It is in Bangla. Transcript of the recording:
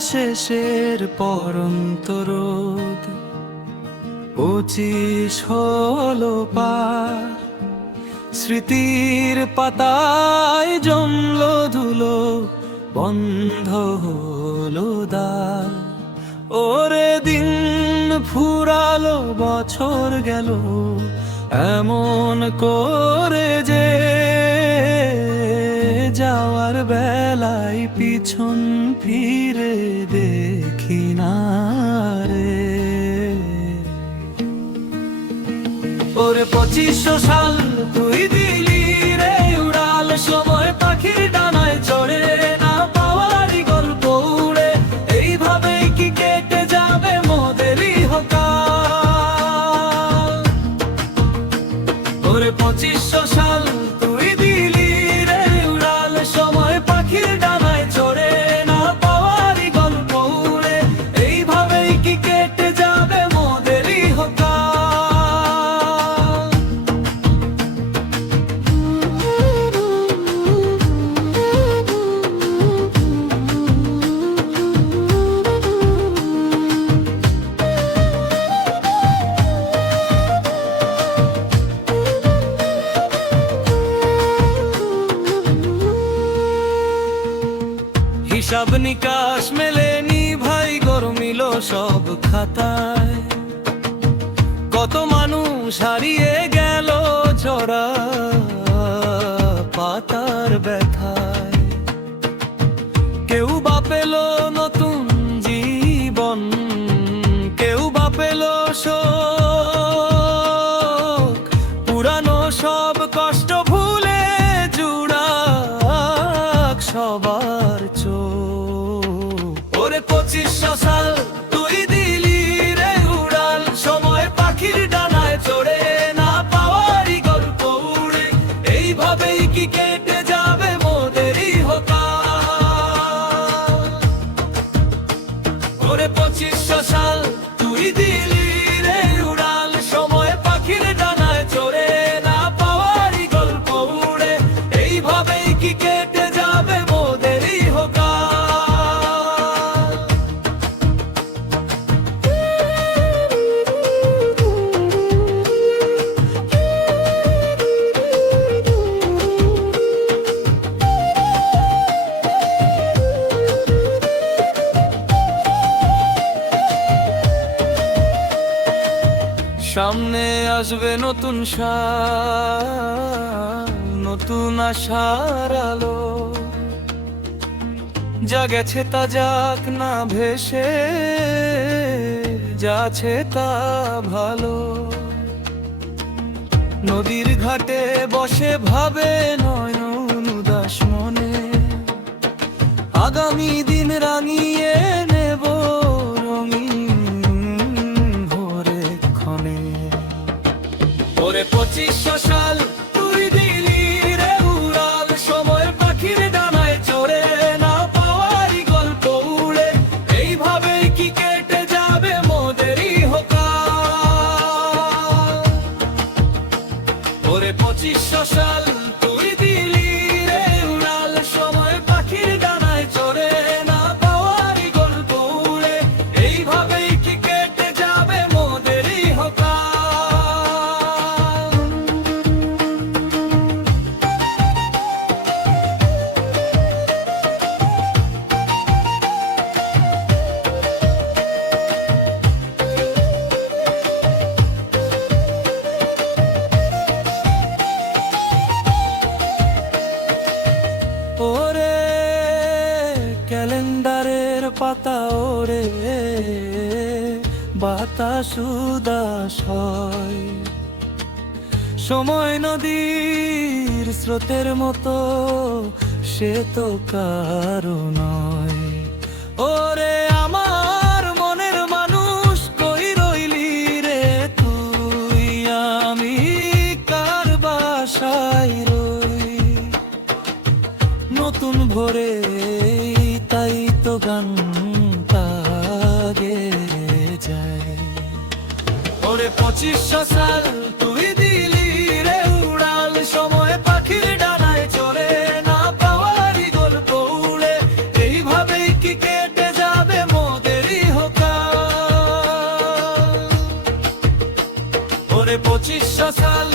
শেষের পরন্ত রোদ 25 হলো পার, স্মৃতির পাতায় জমলো ধুলো, বন্ধ হলো দ্বার। ওরে দিন ফুরালো, বছর গেল এমন করে যে যাওয়ার বেলায় পিছন ফিরে দেখি না রে। ওরে 2500 সাল তুই দিলি রে উড়াল, সময় পাখির ডানায় চড়ে না পাওয়ারই গল্প উড়ে, এইভাবেই কি কেটে যাবে মোদেরই হকাল। ওরে 2500 সাল তুই দিলি রে উড়াল, সময় পাখির ডানায় চড়ে না পাওয়ারই গল্প উড়ে, এইভাবেই কি কেটে যাবে মোদেরই হকাল। হিসাব নিকাশ মেলেনি ভাই, গরমিল সব খাতায়, কত মানুষ হারিয়ে গেল ঝরা পাতার ব্যথায়। কেউ বা পেল নতুন জীবন, কেউ বা পেল শোক, পুরানো সব কষ্ট ভুলে জুড়াক সবার চোখ। ওরে 2500 সাল তুই দিলি রে উড়াল, সময় পাখির ডানায় চড়ে না পাওয়ারই গল্প উড়ে, এইভাবেই কি কেটে যাবে মোদেরই হকাল। ওরে 2500 সাল তুই দিলি রে উড়াল, সময় পাখির ডানায় চড়ে না পাওয়ারই গল্প উড়ে, এইভাবেই কি কেটে যাবে মোদেরই হকাল। সামনে আসবে নতুন সাল, নতুন আশার আলো, যা গেছে তা যাক না ভেসে, যাচ্ছে তা ভালো। নদীর ঘাটে বসে ভাবে নয়ন উদাস মনে, আগামী দিন রাঙিয়ে নেব রঙিন ভোরে ক্ষণে। ওরে 2500 সাল তুই দিলি রে উড়াল, সময় পাখির ডানায় চড়ে না পাওয়ারই গল্প উড়ে, এইভাবেই কি কেটে যাবে মোদেরই হকাল। ওরে 2500 সাল তুই দিলি রে উড়াল, সময় পাখির ডানায় চড়ে না পাওয়ারই গল্প উড়ে, এইভাবেই কি কেটে যাবে মোদেরই হকাল। ওরে ক্যালেন্ডারের পাতা ওরে বাতাস উদাস হয়, সময় নদীর স্রোতের মতো সে তো কারো নয়। ওরে আমার মনের মানুষ কই রইলি রে তুই, আমি কার বাসায় রই নতুন ভোরে, তাই তো গানটা গেয়ে যায়। ওরে 2500 সাল তুই দিলি রে উড়াল, সময় পাখির ডানায় চড়ে না পাওয়ারই গল্প উড়ে, এইভাবেই কি কেটে যাবে 2500 সাল